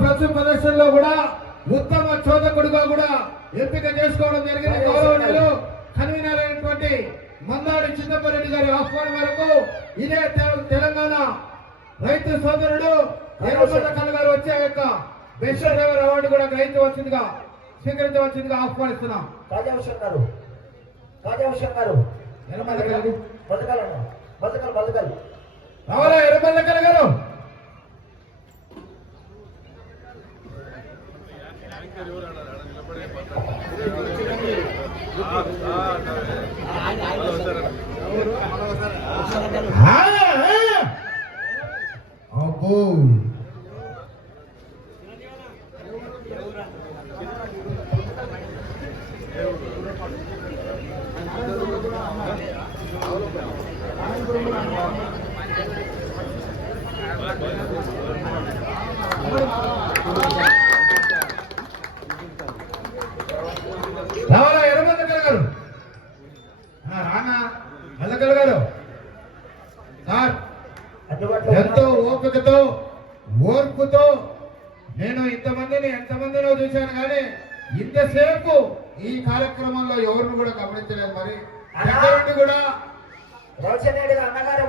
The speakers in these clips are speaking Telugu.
ప్రతి ప్రదర్శనలో కూడా ఉత్తమ చోదకుడుగా కూడా ఎంపిక చేసుకోవడం జరిగింది. గౌరవనీయులు కన్వీనర్ అయినటువంటి మందాడి చిన్నపరెడ్డి గారి ఆహ్వానం మేరకు ఇదే తెలంగాణ రైతు సోదరుడు ఎర్రగొండ గారు వచ్చే యొక్క బెస్ట్ డ్రైవర్ అవార్డు కూడా గ్రహించవలసిందిగా స్వీకరించవలసిందిగా ఆహ్వానిస్తున్నాం. హుషన్ గారు. ఎర్రమల్ల గారు. బతకాలన్న బతకలు బతకలు ఆ, ఆ. అబ్బో రానా మల్లకల్ గారు. సార్ ఎంతో ఓపికతో ఓర్పుతో నేను ఇంతమందిని ఎంతమందినో చూశాను కానీ ఇంతసేపు ఈ కార్యక్రమంలో ఎవరిని కూడా గమనించలేదు మరి. దగ్గరుండి కూడా రోషనేడు అన్నగారు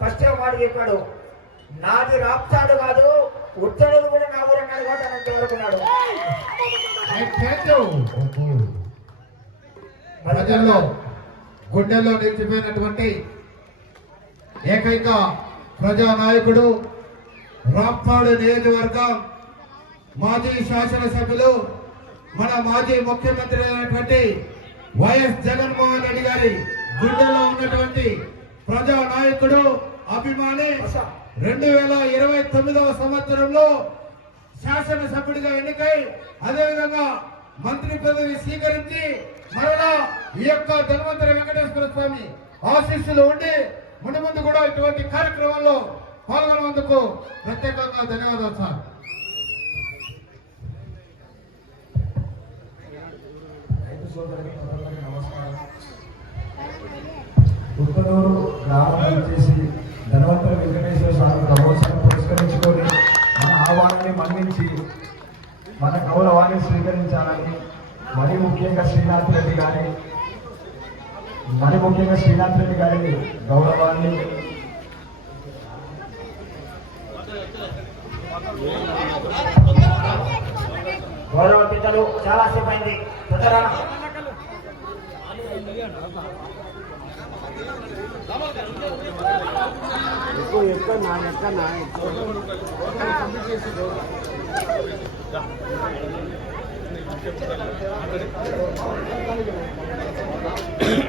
ఫస్ట్ మాట చెప్పాడు. నాది రాప్తాడు కాదు ఉత్తరుడు కూడా నా ఊరు అన్నాడు కాబట్టి thank you. ప్రజల్లో గుండెల్లో నిలిచిపోయినటువంటి ఏకైక ప్రజానాయకుడు రాప్పాడు నియోజకవర్గం మాజీ శాసనసభ్యులు మన మాజీ ముఖ్యమంత్రి అయినటువంటి వైఎస్ జగన్మోహన్ రెడ్డి గారి గుండెలో ఉన్నటువంటి ప్రజా నాయకుడు అభిమాని రెండు వేల ఇరవై తొమ్మిదవ సంవత్సరంలో శాసనసభ్యుడిగా ఎన్నికై అదేవిధంగా మంత్రి పదవి స్వీకరించి ఈ యొక్క ధన్వంతరి వెంకటేశ్వర స్వామి ఆశీస్సులు ఉండి ముందు ముందు కూడా ఇటువంటి కార్యక్రమంలో పాల్గొన్నందుకు ప్రత్యేకంగా ధన్యవాదాలు సార్. నమస్కారం. ఉత్తనూరు గ్రామం చేసి ధనవంతర వెంకటేశ్వర స్వామి బ్రహ్మోత్సవం పురస్కరించుకొని మన ఆహ్వానాన్ని మన్నించి మన గౌరవాన్ని స్వీకరించాలని మరీ ముఖ్యంగా శ్రీనాథ్ రెడ్డి గారి మరి ముఖ్యంగా శ్రీనాథ్ రెడ్డి గారి గౌరవాన్ని గౌరవ పెద్దలు చాలా సేపు అయింది. తొందరగా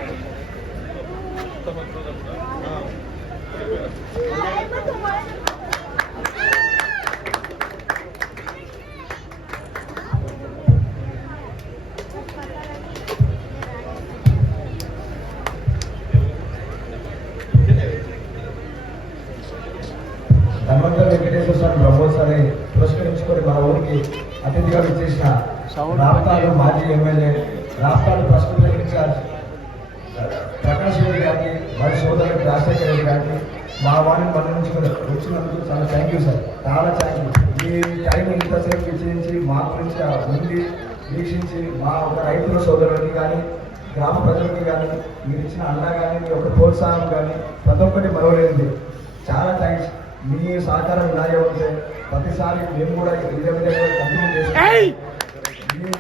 ధన్వంతర వెంకటేశ్వర స్వామి బ్రహ్మోత్సవాన్ని పురస్కరించుకొని మన ఊరికి అతిథిగా విచ్చేసిన రాష్ట్రాలు మాజీ ఎమ్మెల్యే రాష్ట్రాలు ప్రస్తుత ఇన్ఛార్జ్ ప్రకాష్ రెడ్డి వారి సోదరుడు రాజశేఖర రెడ్డి గారికి మా వారిని మరణించుకుని వచ్చినందుకు చాలా థ్యాంక్ యూ సార్ చాలా థ్యాంక్ యూ మీ టైం ఇంతసేపు విచ్చించి మా గురించి ఉండి వీక్షించి మా ఒక రైతుల సోదరులకి కానీ గ్రామ ప్రజలకి కానీ మీరు ఇచ్చిన అండ కానీ మీ యొక్క ప్రోత్సాహం కానీ ప్రతి ఒక్కటి మరవలేదు చాలా థ్యాంక్స్ మీ సహకారం ఇలాగే ఉంటే ప్రతిసారి మేము కూడా ఇదే విధంగా కంటిన్యూ చేస్తాం. మీ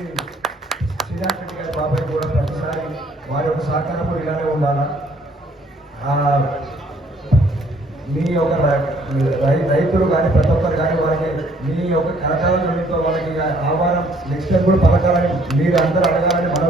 శ్రీనాథ్ రెడ్డి గారి బాబాయ్ కూడా ప్రతిసారి వారి యొక్క సహకారం ఇలానే ఉండాలా? మీ యొక్క రై- రైతులు కానీ ప్రతి ఒక్కరు కానీ వారికి మీ యొక్క కరకాల నిమిత్తం వాళ్ళకి ఆహ్వానం నెక్స్ట్ టైం కూడా పలకాలని మీరు అందరూ అడగాలని మన